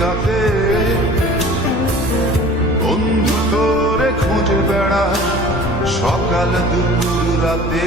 তাতে বন্ধু তোরে খুঁজে বেড়া সকাল দুপুর রাতে।